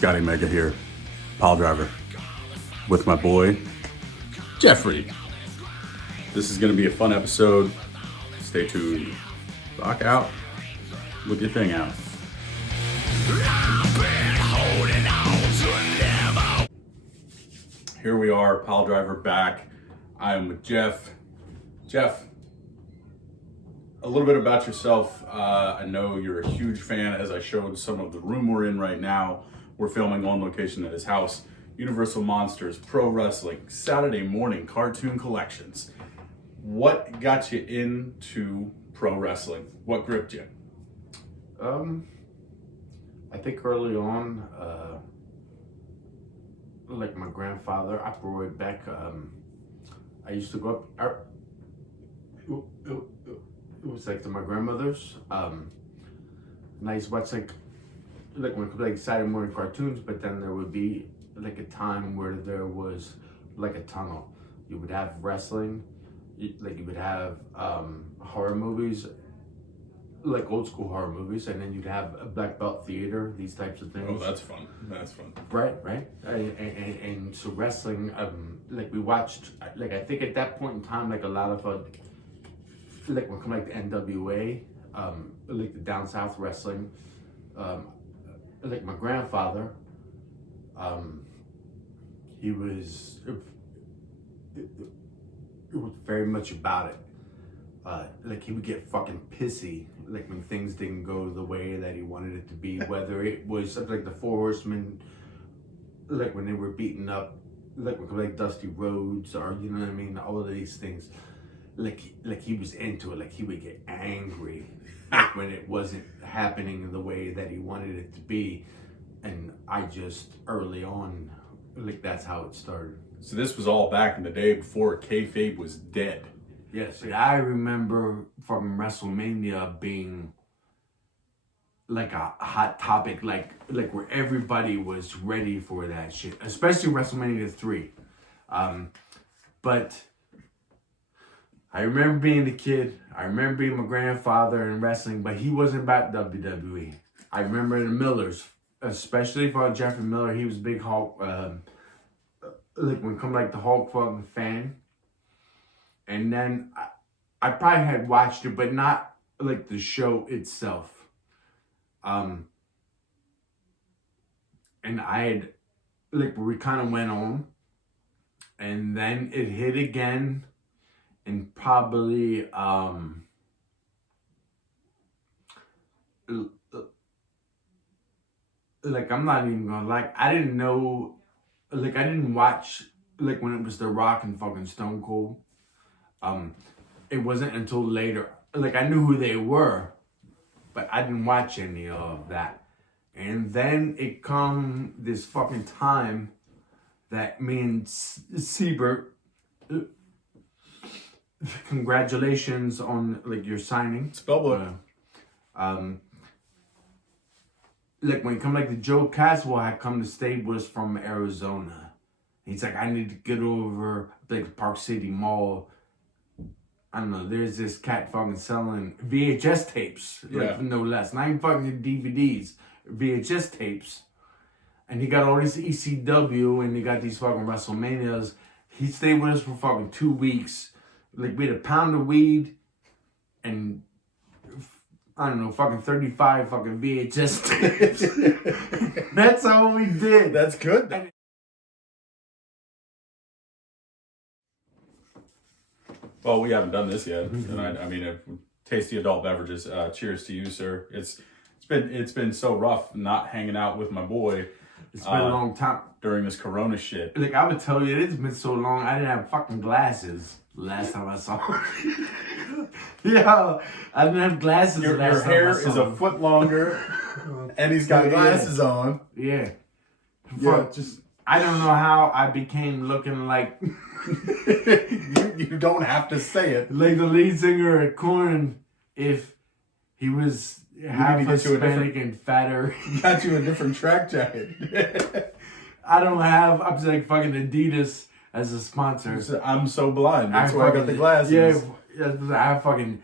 Scotty Mega here, PileDriver, with my boy, Jeffrey. This is going to be a fun episode. Stay tuned. Rock out with your thing out. Here we are, PileDriver back. I am with Jeff. Jeff, a little bit about yourself. I know you're a huge fan, as I showed some of the room we're in right now. We're filming on location at his house. Universal Monsters, Pro Wrestling, Saturday morning cartoon collections. What got you into pro wrestling? What gripped you? I think early on, like my grandfather, I brought it back. I used to go up. It was like to my grandmother's. And I used to watch like when like Saturday morning cartoons, but then there would be like a time where there was like a tunnel. You would have wrestling, you would have horror movies, like old school horror movies, and then you'd have a black belt theater, these types of things. Oh, that's fun. That's fun. Right. And so wrestling, like we watched, like I think at that point in time, like a lot of like when come like the NWA, like the down south wrestling, like my grandfather, he was it was very much about it. Like he would get fucking pissy, like when things didn't go the way that he wanted it to be. Whether it was something like the Four Horsemen, like when they were beaten up, like Dusty Rhodes, or you know what I mean, all of these things. Like he was into it. Like he would get angry when it wasn't happening the way that he wanted it to be. And I just early on, like that's how it started. So this was all back in the day before kayfabe was dead. Yes, I remember from WrestleMania being like a hot topic, like where everybody was ready for that shit, especially WrestleMania 3. But I remember being the kid. I remember being my grandfather in wrestling, but he wasn't about WWE. I remember the Millers, especially for Jeffrey Miller. He was a big Hulk, like when it come like the Hulk fucking fan. And then I probably had watched it, but not like the show itself. And I had, like, we kind of went on. And then it hit again. And probably, like, I'm not even gonna, like, I didn't know, like, I didn't watch, like, when it was The Rock and fucking Stone Cold. It wasn't until later, like I knew who they were, but I didn't watch any of that. And then it come this fucking time that me and Siebert, congratulations on like your signing. Spell book. Like when it come like the Joe Caswell had come to stay with us from Arizona. He's like, I need to get over like Park City Mall. I don't know, there's this cat fucking selling VHS tapes, like no less, not even fucking DVDs, VHS tapes. And he got all this ECW and he got these fucking WrestleManias. He stayed with us for fucking 2 weeks. Like we had a pound of weed and I don't know, fucking 35 fucking VHS tapes. That's all we did. That's good. Well, we haven't done this yet, and I mean, tasty adult beverages. Cheers to you, sir. It's been so rough not hanging out with my boy. It's been a long time during this Corona shit. Like I would tell you, it's been so long. I didn't have fucking glasses last time I saw him. Yeah, I didn't have glasses. Your hair is a foot longer, and he's got glasses on. Yeah, just. I don't know how I became looking like. you don't have to say it. Like the lead singer at Korn, if he was half Hispanic and fatter. Got you a different track jacket. I don't have. I'm like fucking Adidas as a sponsor. I'm so blind. That's why I got the glasses. Yeah, I have fucking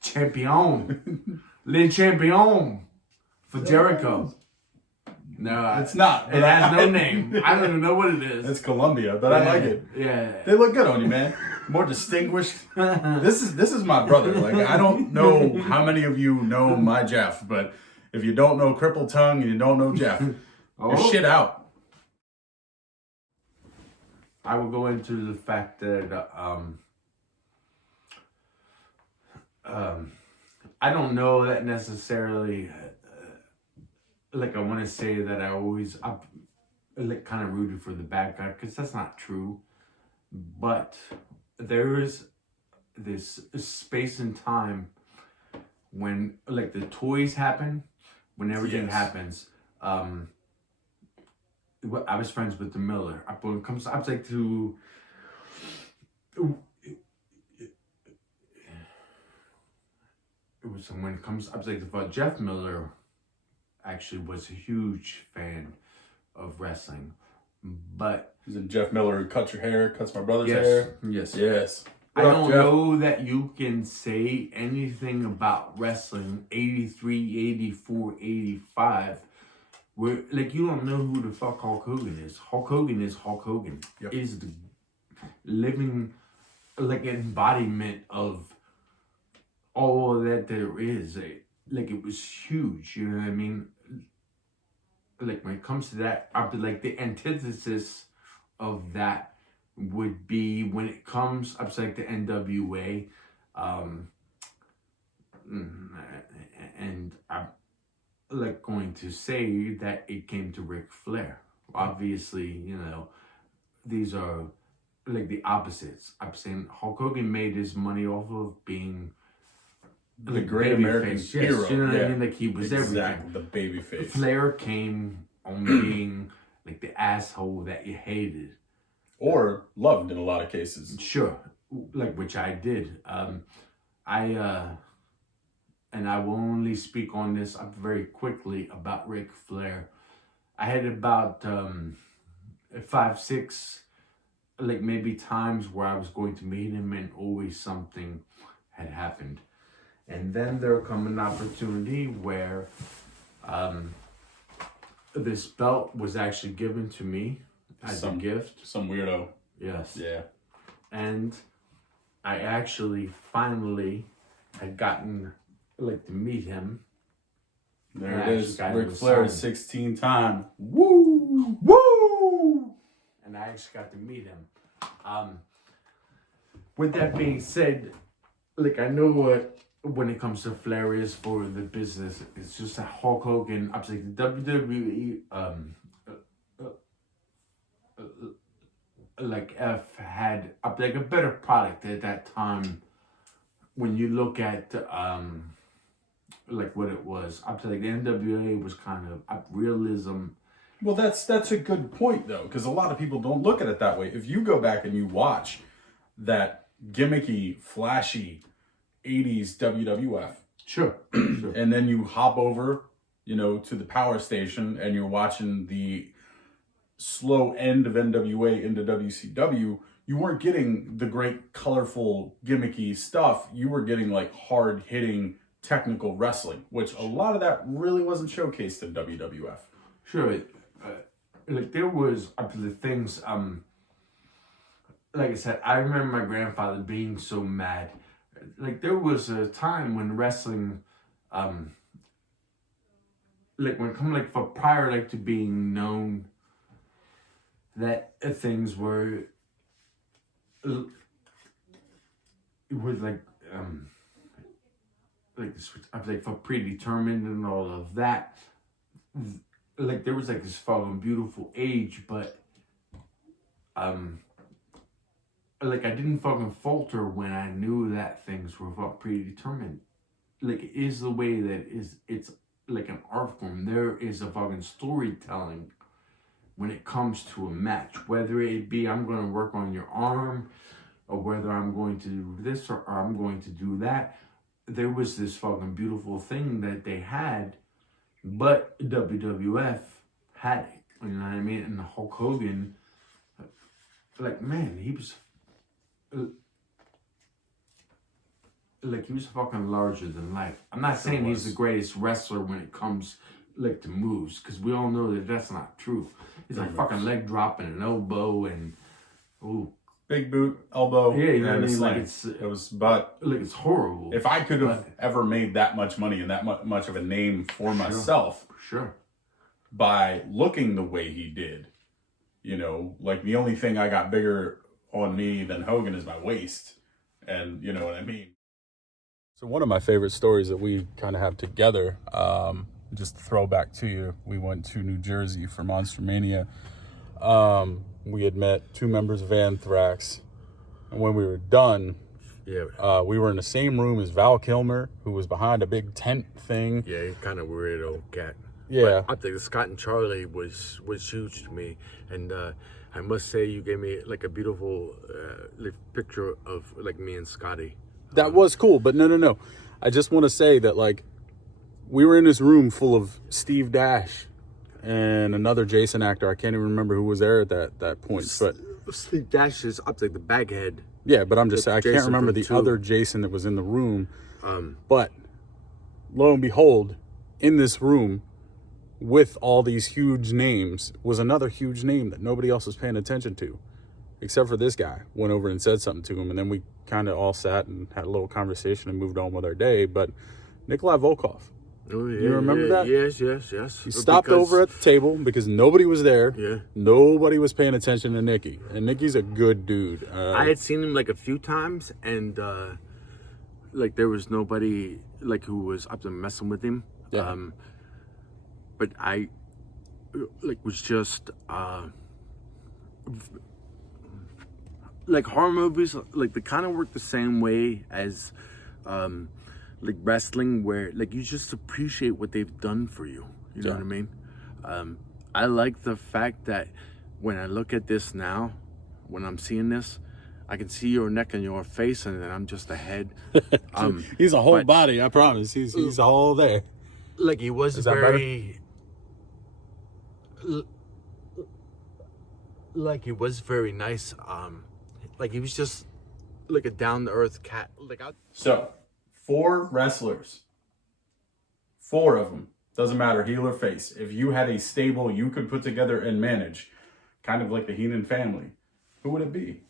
Champion, Le Champion for Jericho. No, It's not. It has no name. I don't even know what it is. It's Colombia, but I like it. Yeah. They look good on you, man. More distinguished. This is my brother. Like, I don't know how many of you know my Jeff, but if you don't know Crippled Tongue and you don't know Jeff, you're shit out. I will go into the fact that I don't know that necessarily. Like, I want to say that I like kind of rooted for the bad guy, because that's not true. But there is this space and time when, like, the toys happen, when everything happens. I was friends with the Miller. When it comes, I was like to. When it comes, I was like about Jeff Miller. Actually, was a huge fan of wrestling, but Is it Jeff Miller who cuts your hair, cuts my brother's hair? Yes. I don't know that you can say anything about wrestling 83, 84, 85. Where, like, you don't know who the fuck Hulk Hogan is. Hulk Hogan is Hulk Hogan. Yep. Is the living, like, embodiment of all that there is. Like, it was huge, you know what I mean? Like, when it comes to that, I'd be like, the antithesis of that would be when it comes up to, like, the NWA, and I'm like going to say that it came to Ric Flair. Obviously, you know, these are like the opposites. I'm saying Hulk Hogan made his money off of being the great American hero. Yes, you know what I mean? Like, he was everything. The baby face. Flair came on being like the asshole that you hated. Or loved in a lot of cases. Sure. Like, which I did. And I will only speak on this very quickly about Ric Flair. I had about 5, 6, like, maybe times where I was going to meet him and always something had happened. And then there come an opportunity where this belt was actually given to me as a gift. Some weirdo. Yes. Yeah. And I actually finally had gotten, like, to meet him. There it is. Ric Flair, 16-time. Woo! Woo! And I actually got to meet him. With that being said, like, I know what, when it comes to Flair is for the business, it's just that Hulk Hogan, I'm like, the WWE, like, had like a better product at that time. When you look at like what it was, I'm like, the NWA was kind of realism. Well, that's a good point, though, because a lot of people don't look at it that way. If you go back and you watch that gimmicky, flashy 80s WWF, sure. and then you hop over, you know, to the Power Station and you're watching the slow end of NWA into WCW, you weren't getting the great, colorful, gimmicky stuff. You were getting, like, hard-hitting, technical wrestling, which a lot of that really wasn't showcased in WWF. Sure. Like, there was the things, like I said, I remember my grandfather being so mad. Like, there was a time when wrestling, like, when it come, like, for prior, like, to being known, that things were, it was like for predetermined and all of that. Like, there was, like, this fucking beautiful age, but like, I didn't fucking falter when I knew that things were predetermined. Like, it is the way that it's like an art form. There is a fucking storytelling when it comes to a match, whether it be I'm going to work on your arm, or whether I'm going to do this or I'm going to do that. There was this fucking beautiful thing that they had, but WWF had it. You know what I mean? And Hulk Hogan, like, man, he was like, he was fucking larger than life. I'm not saying he's the greatest wrestler when it comes, like the moves, because we all know that that's not true. He's like fucking leg dropping an elbow and ooh. Big boot, elbow, Yeah, you know and what I a mean? slam. Like it's It was, but like it's horrible. if I could have ever made that much money and that much of a name for myself, sure, by looking the way he did, you know, like the only thing I got bigger on me than Hogan is my waist, and you know what I mean. So one of my favorite stories that we kind of have together, just to throw back to you, we went to New Jersey for Monster Mania. We had met 2 members of Anthrax, and when we were done, we were in the same room as Val Kilmer, who was behind a big tent thing. Yeah, he's kind of weird old cat. Yeah, but I think Scott and Charlie was huge to me, and I must say you gave me like a beautiful like picture of like me and Scotty. that was cool, but no. I just want to say that like we were in this room full of Steve Dash and another Jason actor. I can't even remember who was there at that point. But Steve Dash is up like the baghead. yeah, but I'm just saying I can't Jason remember from the 2. other Jason that was in the room. But lo and behold, in this room with all these huge names was another huge name that nobody else was paying attention to, except for this guy. Went over and said something to him, and then we kind of all sat and had a little conversation and moved on with our day. But Nikolai Volkov. Oh, yeah, You remember that? Yes. He stopped over at the table because nobody was there. Yeah. Nobody was paying attention to Nicky. And Nicky's a good dude. I had seen him like a few times, and like there was nobody like who was up to messing with him. Yeah. But I like was just like horror movies, like they kind of work the same way as like wrestling, where like you just appreciate what they've done for you. You know what I mean? I like the fact that when I look at this now, when I'm seeing this, I can see your neck and your face, and then I'm just a head. He's a whole body, I promise. He's all there. Like he was very, like he was very nice. Like he was just like a down to earth cat. Like So, 4 wrestlers, 4 of them, doesn't matter heel or face. If you had a stable you could put together and manage, kind of like the Heenan family, who would it be?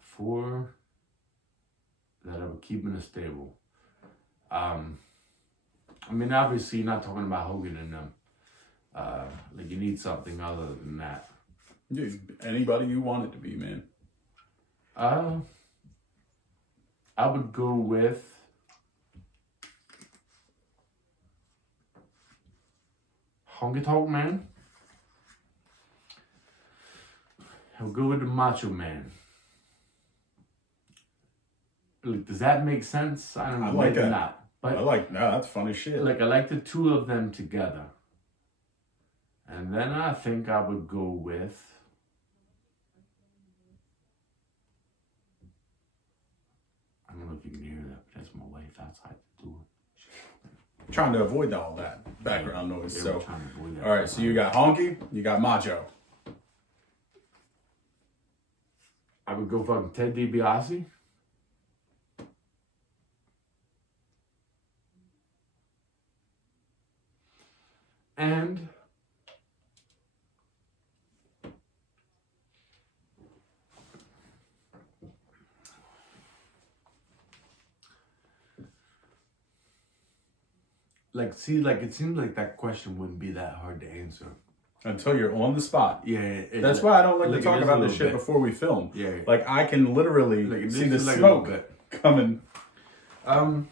Four that I would keep in a stable. I mean, obviously, you're not talking about Hogan and them. Like, you need something other than that. Dude, anybody you want it to be, man. I would go with Honky Tonk Man. I'll go with the Macho Man. Like, does that make sense? I don't know. I like maybe that. Not. But That's funny shit. like, I like the 2 of them together. And then I think I would go with I don't know if you can hear that, but that's my wife outside the door. Trying to avoid all that background noise. Yeah, So, we're trying to avoid that. all right, so you got Honky, you got Macho. I would go fucking Ted DiBiase. And like, see, like it seems like that question wouldn't be that hard to answer. Until you're on the spot. Yeah, That's why I don't like to talk about this shit before we film. Yeah. Like, I can literally Like, see the like smoke coming. So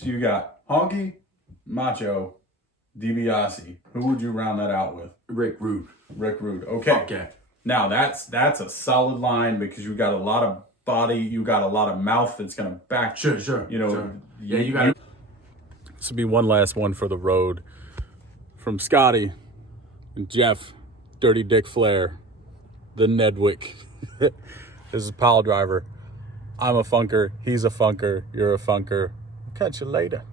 you got Honky, Macho, DiBiase. Who would you round that out with? Rick Rude. Rick Rude. Okay. Fuck yeah. Now that's a solid line because you got a lot of body, you got a lot of mouth that's gonna back. Sure. You know. Sure. Yeah, you got. This will be one last one for the road. From Scotty and Jeff, Dirty Dick Flair, the Nedwick. This is PileDriver. I'm a funker. He's a funker. You're a funker. Catch you later.